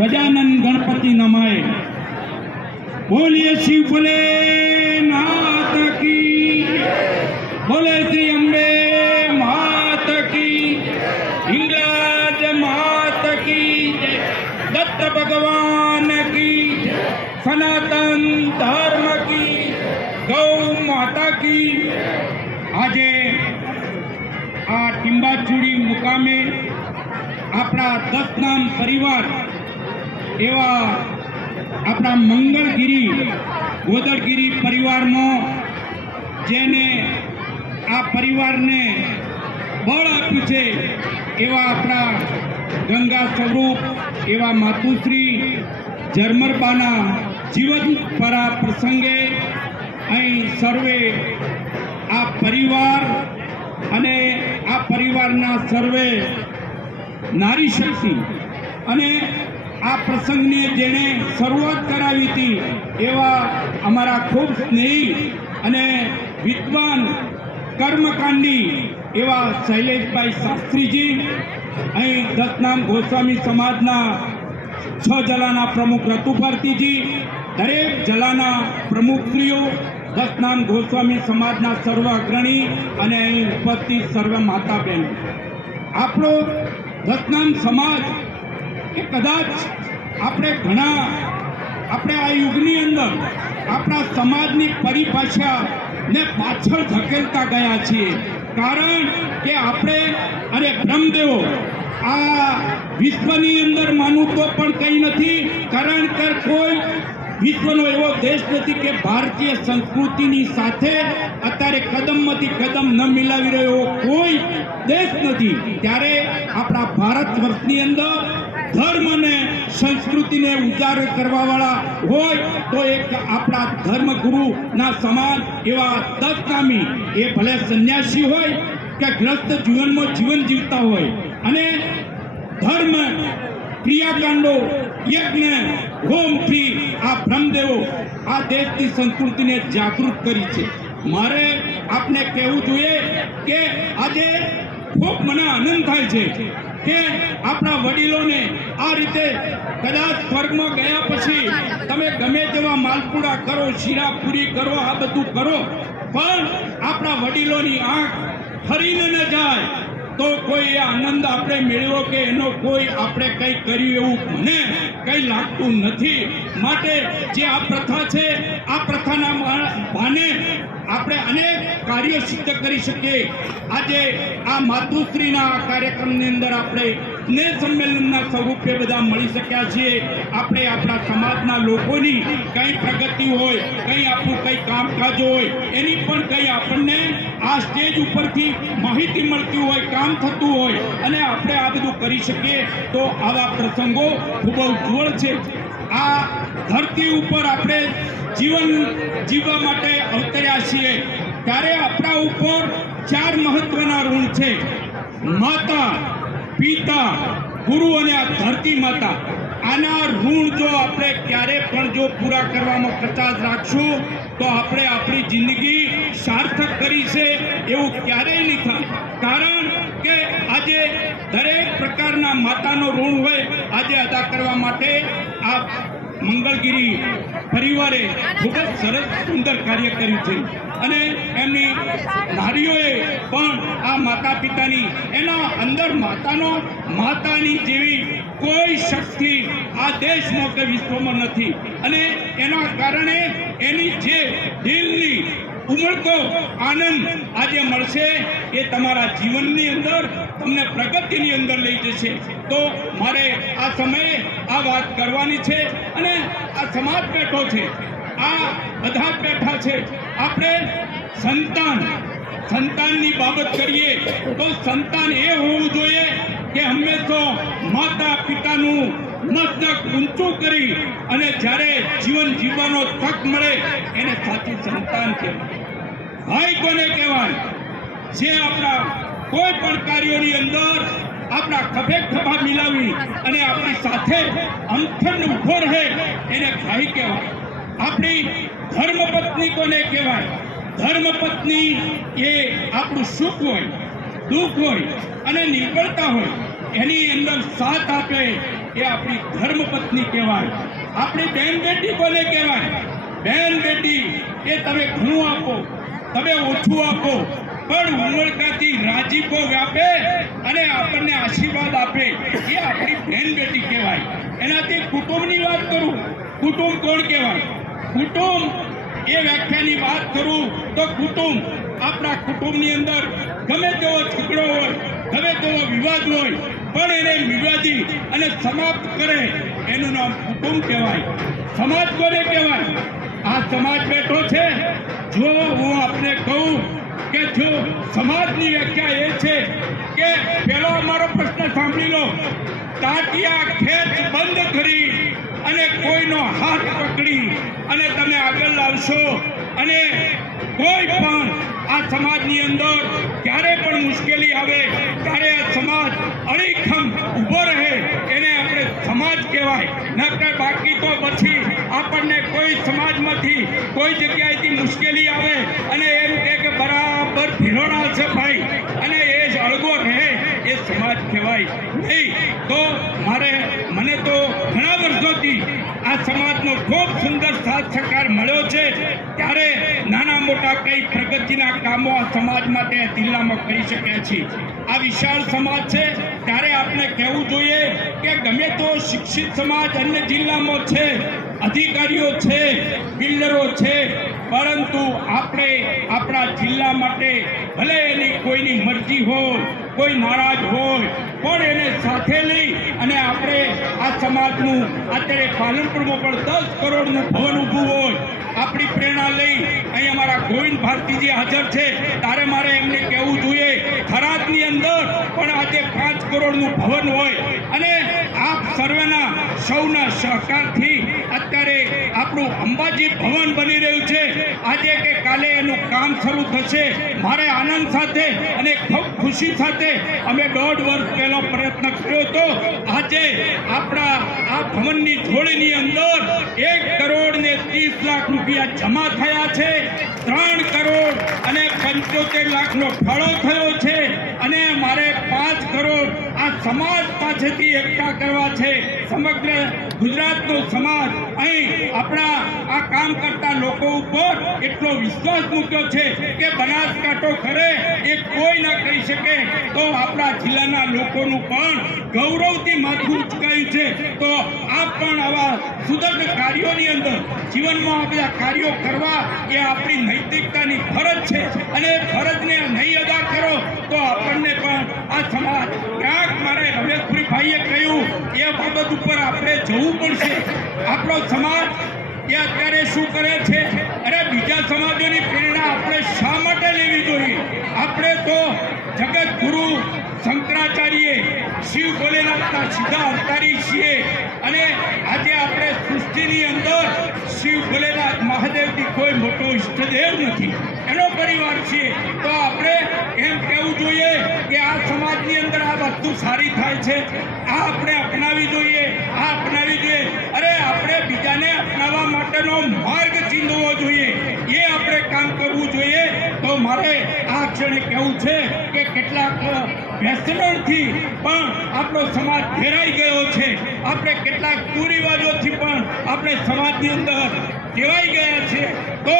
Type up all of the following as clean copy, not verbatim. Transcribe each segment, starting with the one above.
गजानन गणपति नमाय। बोलिए शिव बोले नाथ की, बोले श्री अम्बे मात की, हिंगलाज मात की, दत्त भगवान की, सनातन धर्म की, गौ माता की। आज आ टींबाचूड़ी मुकामे अपना 10 नाम परिवार एवा अपना मंगलगिरी गोदड़गिरी परिवार जेने आ परिवार ने बळ आप्युं छे एवा अपना गंगा स्वरूप एवा मातुश्री झरमरबाना जीवन परा प्रसंगे अहीं सर्वे आ परिवार अने आ परिवारना सर्वे नारी शक्ति अने आ प्रसंग ने जेने शुरुआत करावी थी एवा अमारा खूब स्नेही अने विद्वान कर्मकांडी एवा शैलेषभाई शास्त्रीजी अहीं 10 नाम गोस्वामी समाजना 6 जलाना प्रमुख रतु भारतीजी, दरेक जलाना प्रमुखश्रीओ, 10 नाम गोस्वामी समाजना सर्व अग्रणी अने अहीं उपस्थित सर्व माता बहनो। आपणो 10 नाम समाज के कदाच આપણે ઘણા આપણે આ યુગની અંદર આપણા સમાજની પરિભાષા ને પાછળ ધકેલતા ગયા છીએ, કારણ કે આપણે અરે બ્રહ્મદેવો આ વિશ્વની અંદર માનું તો પણ કંઈ નથી, કારણ કે કોઈ વિશ્વનો એવો દેશ નથી કે ભારતીય સંસ્કૃતિની સાથે અત્યારે કદમમાંથી કદમ ન મિલાવી રહ્યો કોઈ દેશ નથી। ત્યારે આપણા ભારત વર્ષની અંદર धर्म ने संस्कृति ने उजागर करवा वाला होय तो एक अपना धर्मगुरु ना समान एवा 10 नामी ए भले सन्यासी होय के ग्रस्त जीवन में जीवन जीवता होय अने धर्म क्रियाकांडो यज्ञ होम थी आ ब्रह्मदेवो आ देश की संस्कृति ने जागृत करी छे। मारे आपने कहेवुं जोईए के आजे खूब मने आनंद थाय छे के अपना वडीलों ने आ रीते कदाच स्वर्ग में गया पछी तमे गमे तेवा मालपुड़ा करो, शीरा पूरी करो, आ बधुं करो, पण अपना वडीलों की आंख फरीने न जाए तो कोई आनंद आपणे मेळव्यो के एनो कोई आपणे कई कर्युं एवुं मने कई लागतुं नथी। माटे जे आ प्रथा छे आ प्रथाना भाने આપણે અનેક કાર્યો સિદ્ધ કરી શકીએ। આજે આ માતૃશ્રીના કાર્યક્રમની અંદર આપણે સ્નેહ સંમેલનના સ્વરૂપે બધા મળી શક્યા છીએ। આપણે આપણા સમાજના લોકોની કંઈ પ્રગતિ હોય, કંઈ આપણું કંઈ કામકાજ હોય એની પણ કંઈ આપણને આ સ્ટેજ ઉપરથી માહિતી મળતી હોય, કામ થતું હોય અને આપણે આ બધું કરી શકીએ તો આવા પ્રસંગો ખૂબ ઉજ્જવળ છે। આ ધરતી ઉપર આપણે जीवन जीवा माटे अवतर्या छीए त्यारे आपणा उपर 4 महत्वना ऋण छे, माता, पिता, गुरु अने आ धरती माता। आना ऋण जो आपणे क्यारे पण जो पूरा करवामां कचाश राखशुं तो आपणे आपणी जिंदगी सार्थक करी छे एवुं क्यारेय नहीं थाय, कारण के आजे दरेक प्रकारना मातानो ऋण होय आजे अदा करवा माटे आ मंगलगिरी परिवारे खूब ज सरस सुंदर कार्य कर्युं छे अने एमनी नारीओए पण आ माता पितानी एना अंदर मातानी जेवी कोई शक्ति आ देशमां के विश्वमां नथी अने एना कारणे एनी जे दिलनी उमळतो आनंद आजे मळशे ए तमारा जीवननी अंदर तमने प्रगतिनी अंदर लई जशे। तो मारे आ समये आ वात करवानी छे अने आ समाज बैठो छे, आ बधा बैठा छे। आपणे संताननी बाबत करीए तो संतान ए होवुं जोईए के हमेशा माता पितानुं मस्तक ऊंचुं करी अने ज्यारे जीवन जीवવાનો તક મળે એને સાચું સંતાન કહેવાય। ભાઈ કોને કહેવાય? જે આપણા કોઈ પણ કાર્યોની અંદર આપણા ખભે ખભા મિલાવી અને આપણી સાથે અંથન ઉભો રહે એને ભાઈ કહેવાય। આપણી ધર્મપત્ની કોને કહેવાય? ધર્મપત્ની એ આપણું સુખ હોય, દુઃખ હોય અને નિર્બળતા હોય એની અંદર સાથ આપે એ આપણી ધર્મપત્ની કહેવાય. આપણી બહેન બેટી કોને કહેવાય? બહેન બેટી એ તમે ઘણું આપો, તમે ઓછું આપો, પણ ઉમળકાથી રાજીપો વ્યાપે અને આપણને આશીર્વાદ આપે, એ આપણી બહેન બેટી કહેવાય. એનાથી કુટુંબની વાત કરું, કુટુંબ કોણ કહેવાય? કુટુંબ એ વ્યાખ્યાની વાત કરું તો કુટુંબ, આપણા કુટુંબની અંદર ગમે તેવો ઝઘડો હોય, ગમે તેવો વિવાદ હોય, પણ એને વિવાદી અને સમાપ્ત કરે એનું નામ કુટુંબ કહેવાય. સમાજ કોને કહેવાય? આ સમાજ બેઠો છે. જો હું આપને કહું કે જો સમાજની વ્યાખ્યા એ છે કે પેલો અમારો પ્રશ્ન સાંભળી લો, ટાંટિયા ખેંચ બંધ કરી અને કોઈનો હાથ પકડી અને તમે આગળ લાવશો અને કોઈ પણ આ સમાજની અંદર ક્યારે પણ મુશ્કેલી આવે ત્યારે આ સમાજ અડીખમ ઊભો રહે એને આપણે સમાજ કહેવાય. નકર બાકી તો પછી આપણને કોઈ સમાજમાંથી કોઈ જગ્યાએથી મુશ્કેલી આવે અને એમ કે બરાબર ભીલોડા છે ભાઈ અને એ જ અળગો રહે, એ સમાજ કહેવાય નહીં. તો મને તો ઘણા વર્ષોથી આ સમાજનો ખૂબ સુંદર સાથ સહકાર મળ્યો છે. ત્યારે નાના મોટા કઈ પ્રગતિના કામો આ સમાજ માટે જિલ્લામાં કરી શક્યા છીએ. આ વિશાળ સમાજ છે ત્યારે આપણે કહેવું જોઈએ કે ગમે તો શિક્ષિત સમાજ અન્ય જિલ્લામાં છે, અધિકારીઓ છે, બિલ્ડરો છે, પરંતુ આપણે આપણા જિલ્લા માટે ભલે એની કોઈની મરજી હોય, કોઈ નારાજ હોય, પણ એને સાથે લઈ અને આપણે આ સમાજનું અત્યારે પાલનપુરમાં પણ 10 કરોડનું ભવન ઊભું હોય, આપણી પ્રેરણા લઈ અહીં અમારા ગોવિંદ ભારતીજી હાજર છે ત્યારે મારે એમને કહેવું જોઈએ થરાદની અંદર પણ આજે 5 કરોડનું ભવન હોય અને આપ સર્વેના સૌના સહકારથી અત્યારે આપણું અંબાજી ભવન બની રહ્યું છે. આજે કે કાલે એનું કામ શરૂ થશે. મારે આનંદ સાથે અને ખૂબ ખુશી સાથે અમે 1.5 વર્ષ પહેલો પ્રયત્ન કર્યો હતો. આજે આપણા આ ભવનની જોડીની અંદર 1 કરોડ ને 30 લાખ રૂપિયા જમા થયા છે. 3 કરોડ અને 75 લાખનો ફાળો થયો છે અને મારે 5 કરોડ આ સમાજ પાસેથી એકઠા કરવા છે. સમગ્ર ગુજરાતનો સમાજ અહીં આપણા આ કામ કરતા લોકો ઉપર એટલો વિશ્વાસ મૂક્યો છે કે બનાસકાંઠો કરે એ કોઈ ના કહી શકે તો આપણા જિલ્લાના લોકોનું પણ ગૌરવથી માથું ઉંચકાયું છે. તો આપ પણ આવા સુદર્શન કાર્યોની અંદર જીવનમાં આ બધા કાર્યો કરવા એ આપણી નૈતિકતાની ફરજ છે અને ફરજને નહીં અદા કરો તો આપણને પણ આ સમાજ ક્યાંક મારે રમેશભાઈએ કહ્યું એ બાબત ઉપર આપણે જવું પડશે. આપણો સમાજ એ અત્યારે શું કરે છે? અરે બીજા સમાજોની પ્રેરણા આપણે શા માટે લેવી જોઈએ? આપણે તો જગતગુરુ શંકરાચાર્ય શિવ ભોલેનાથના સીધા અવતારી છીએ અને આજે આપણે સૃષ્ટિની અંદર શિવ ભોલેનાથ મહાદેવથી કોઈ મોટો ઈષ્ટદેવ નથી, એનો પરિવાર છીએ. તો આપણે એમ કહેવું જોઈએ કે આ સમાજની અંદર આ વસ્તુ સારી થાય છે, આ આપણે અપનાવી જોઈએ, આ અપનાવી જોઈએ. અરે આપણે બીજાને અપનાવવા માટેનો માર્ગ ચીંધવો જોઈએ, એ આપણે કામ કરવું જોઈએ. તો મારે આ ક્ષણે કહેવું છે કે કેટલાક વ્યસનોથી પણ આપણો સમાજ ઘેરાઈ ગયો છે. આપણે કેટલાક કુરિવાજોથી પણ આપણે સમાજની અંદર ટેવાઈ ગયા છે. તો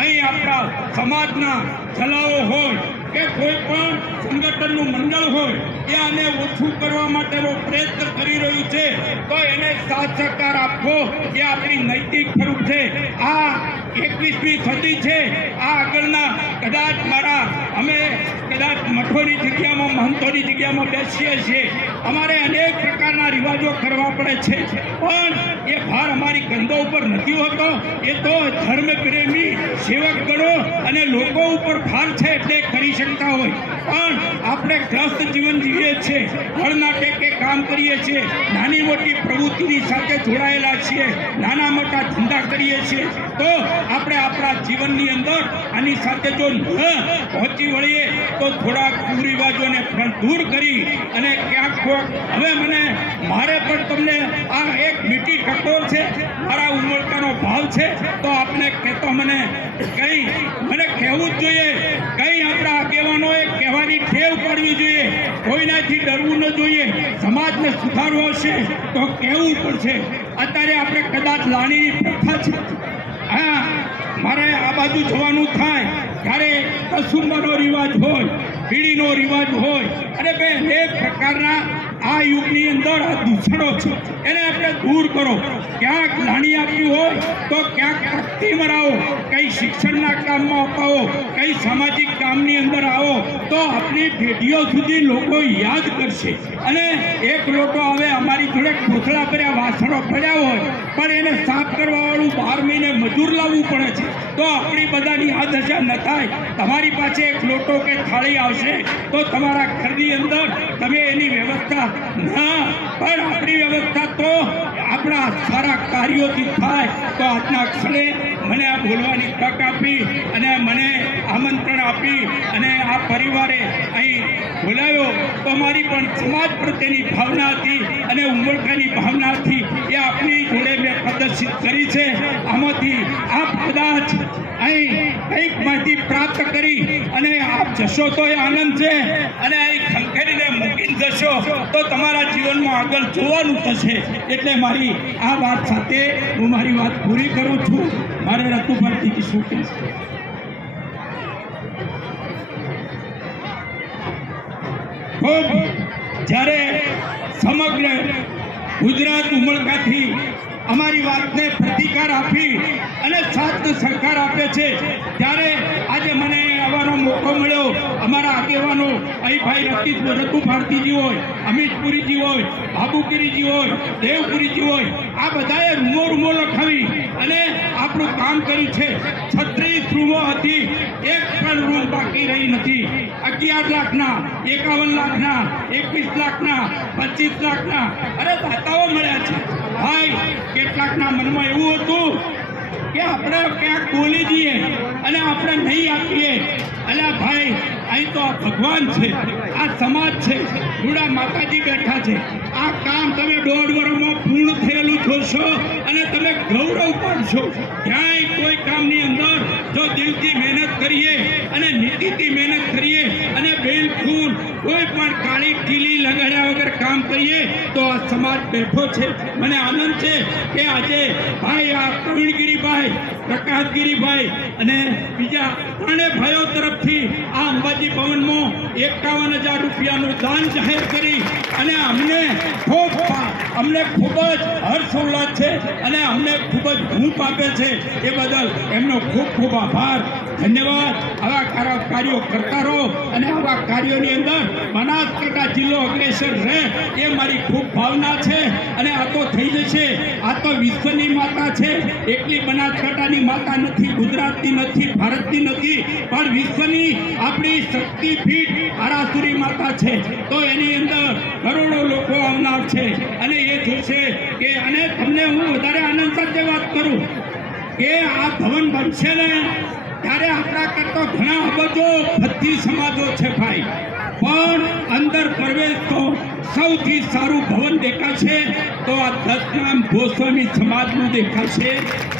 અહીં આપણા સમાજના જલાઓ હોય કે કોઈ પણ સંગઠનનું મંડળ હોય એ આને ઓછું કરવા માટેનો પ્રયત્ન કરી રહ્યું છે તો એને સાથ સહકાર આપવો એ આપણી નૈતિક ફરજ છે. આ 21મી સદી છે. આ આગળના કદાચ અમે કદાચ મઠોની જગ્યામાં મહંતોની જગ્યામાં બેસીએ છીએ, અમારે અનેક પ્રકારના રિવાજો કરવા પડે છે, પણ એ ભાર અમારી કંધો ઉપર નથી હોતો. એ તો ધર્મપ્રેમી સેવક ગણો અને લોકો ઉપર ભાર છે એટલે કરી શકતા હોય, પણ આપણે ગ્રસ્ત જીવન જીવીએ છીએ, હળના ટેકે કામ કરીએ છીએ, નાની મોટી પ્રવૃત્તિની સાથે જોડાયેલા છીએ, નાના મોટા ધંધા કરીએ છીએ. તો આપણે આપણા જીવનની અંદર આની સાથે જો ન પહોંચી વળીએ તો થોડા કુરિવાજોને પણ દૂર કરી અને ક્યાંક હવે મારે પણ તમને આ એક મીઠી ટકોર છે, મારા ઉમળકાનો ભાવ છે, તો આપણે કહેતો મને કહેવું જ જોઈએ. કંઈ આપણા આગેવાનોએ કહેવાની ટેવ પાડવી જોઈએ, કોઈનાથી ડરવું ન જોઈએ, સમાજને સુધારવો હશે તો કહેવું પડશે. અત્યારે આપણે કદાચ લાણીની પ્રથા છે, હા મારે આ બાજુ જવાનું થાય ત્યારે કસુંબરનો રિવાજ હોય, બીડીનો રિવાજ હોય, અને બેન એક પ્રકારના આ યુગની અંદર આ દૂષણો છે, એને આપણે દૂર કરો. ક્યાંક લાણી આપવી હોય તો ક્યાંક તકતી મરાવો, કંઈ શિક્ષણના કામમાં અપાવો, કંઈ સામાજિક કામની અંદર આવો તો આપણી પેઢીઓ સુધી લોકો યાદ કરશે. અને એક લોટો આવે અમારી જોડે કોથળા ભર્યા વાસણો પડ્યા હોય પણ એને સાફ કરવાવાળું 12 મહિને મજૂર લાવવું પડે છે, તો આપણી બધાની આ દશા ન થાય. તમારી પાસે એક લોટો કે થાળી આવશે તો તમારા ઘરની અંદર તમે એની વ્યવસ્થા ના, પણ આપણી વ્યવસ્થા તો આપણા સારા કાર્યોથી થાય. તો આજના ક્ષણે મને આ બોલવાની તક આપી અને મને આમંત્રણ આપી અને આ પરિવારે અહીં બોલાવ્યો તો મારી પણ સમાજ પ્રત્યેની ભાવના હતી અને ઉમળકાની ભાવના હતી, એ આપની જોડે મેં પ્રદર્શિત કરી છે. આમાંથી આપ કદાચ અહીં કંઈક માહિતી પ્રાપ્ત કરી અને આપ જશો તો એ આનંદ છે, અને અહીં ખંખેરીને મૂકીને જશો તો તમારા જીવનમાં આગળ જોવાનું થશે. એટલે મારી આ વાત સાથે હું મારી વાત પૂરી કરું છું. મારે રતુભાઈથી શું કહીશ? ખૂબ જ્યારે સમગ્ર ગુજરાત ઉમળકાથી અમારી વાતને પ્રતિકાર આપી અને સાથ સહકાર આપે છે, ત્યારે આજે મને આવવાનો મોકો મળ્યો. અમારા આગેવાનો અહીં ભાઈ રતુ ભારતીજી હોય, અમિતપુરીજી હોય, બાબુગીરીજી હોય, દેવપુરીજી હોય, આ બધાએ રૂમો લખાવી અને આપણું કામ કર્યું છે. 36 રૂમો હતી, એક પણ રૂમ બાકી રહી નથી. 11 લાખના, 51 લાખના, 21 લાખના, 25 લાખના અરે દાતાઓ મળ્યા છે. ભાઈ કેટલાકના મનમાં એવું હતું કે આપણે ક્યાંક બોલી દઈએ અને આપણે નહીં આપીએ. અલ્યા ભાઈ, અહીં તો આ ભગવાન છે, આ સમાજ છે, રૂડા માતાજી બેઠા છે. આ કામ તમે 1.5 વર્ષમાં પૂર્ણ થયેલું જોશો અને તમે ગૌરવ પાડશો. ક્યાંય કોઈ કામની અંદર જો દિલથી મહેનત કરીએ અને નીતિથી મહેનત કરીએ અને બિલકુલ કોઈ પણ કાળી ઢીલી લગાડ્યા વગર કામ કરીએ તો આ સમાજ બેઠો છે. મને આનંદ છે કે આજે ભાઈ આ પ્રવીણગીરીભાઈ, પ્રકાશગીરીભાઈ અને બીજા 3 ભાઈઓ તરફથી આ અંબાજી ભવનમાં 51,000 રૂપિયાનું દાન જાહેર કરી અને અમને ખૂબ જ હર્ષોલ્લાસ છે અને અમને ખૂબ જ હૂંફ આપે છે. એ બદલ એમનો ખૂબ આભાર, ધન્યવાદ. આવા કાર્યો કરતા રહો અને આવા કાર્યોની અંદર બનાસકાંઠા જિલ્લો અગ્રેસર રહે એ મારી ખૂબ ભાવના છે. અને આ તો થઈ જશે. આ તો વિશ્વની માતા છે, એકલી બનાસકાંઠાની માતા નથી, ગુજરાતની નથી, ભારતની નથી, પણ વિશ્વની આપણી શક્તિપીઠ આરાસુરી માતા છે. તો એની અંદર કરોડો લોકો આવનાર છે અને એ જોશે કે, અને તમને હું વધારે આનંદ સાથે વાત કરું કે આ ભવન બનશે ને ત્યારે આપણા કરતો ઘણા અબજો બધી સમાજો છે ભાઈ, પણ અંદર પ્રવેશ તો સૌથી સારું ભવન દેખાશે તો આ 10 નામ ગોસ્વામી સમાજનું દેખાશે.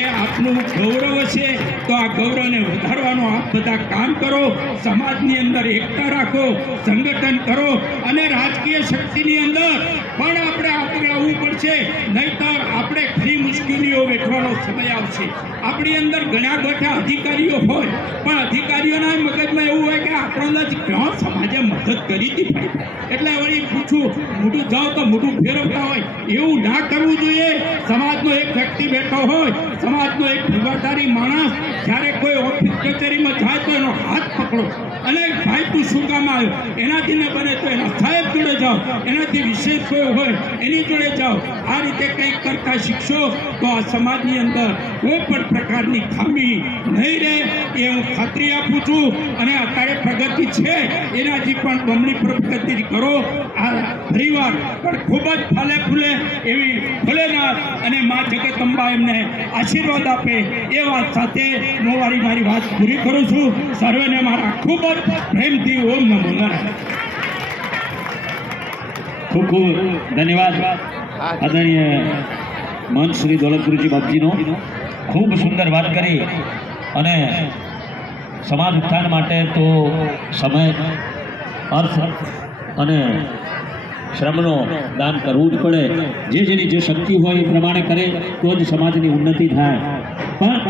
એ આપનું ગૌરવ છે. તો આ ગૌરવને વધારવાનો આપ બધા કામ કરો, સમાજની અંદર એકતા રાખો, સંગઠન કરો અને રાજકીય શક્તિની અંદર પણ આપણે આગળ આવવું પડશે. નહીંતર આપણે ઘણી મુશ્કેલીઓ વેઠવાનો સમય આવશે. આપણી અંદર ઘણા બધા અધિકારીઓ હોય પણ અધિકારીઓના મગજમાં એવું હોય કે આપણને જ ક્યાં સમાજે મદદ કરી હતી ભાઈ, એટલે વળી પૂછું મોઢું જાઓ તો મોઢું ફેરવતા હોય. એવું ના કરવું જોઈએ. સમાજનો એક વ્યક્તિ બેઠો હોય, સમાજનો એક જવાબદારી માણસ જ્યારે કોઈ ઓફિસ કચેરીમાં જાય તો એનો હાથ પકડો અને ભાઈ તું શું કામ આવ્યો, એનાથી ન બને તો એના સાહેબ જોડે જાઓ, એનાથી વિશેષ કોઈ હોય એની જોડે જાઓ. આ રીતે કંઈક કરતા શીખશો તો આ સમાજની અંદર કોઈ પણ પ્રકારની ખામી નહીં રહે એ હું ખાતરી આપું છું. અને અત્યારે પ્રગતિ છે એનાથી પણ બમણી પ્રગતિ કરો. આ પરિવાર પણ ખૂબ જ ફાલે ફૂલે એવી ભોલેનાથ અને મા જગદંબા એમને આશીર્વાદ આપે એ વાત સાથે હું મારી વાત પૂરી કરું છું. સર્વેને મારા ખૂબ જ પ્રેમથી ઓમ નમો નારાયણ. ખૂબ ધન્યવાદ આદરણીય મહંત શ્રી દોલતગુરુજી બાપજીનો. ખૂબ સુંદર વાત કરી અને સમાજ ઉત્થાન માટે તો સમય, અર્થ અને શ્રમનો દાન કરવું જ પડે. જેની જે શક્તિ હોય એ પ્રમાણે કરે તો જ સમાજની ઉન્નતિ થાય. પણ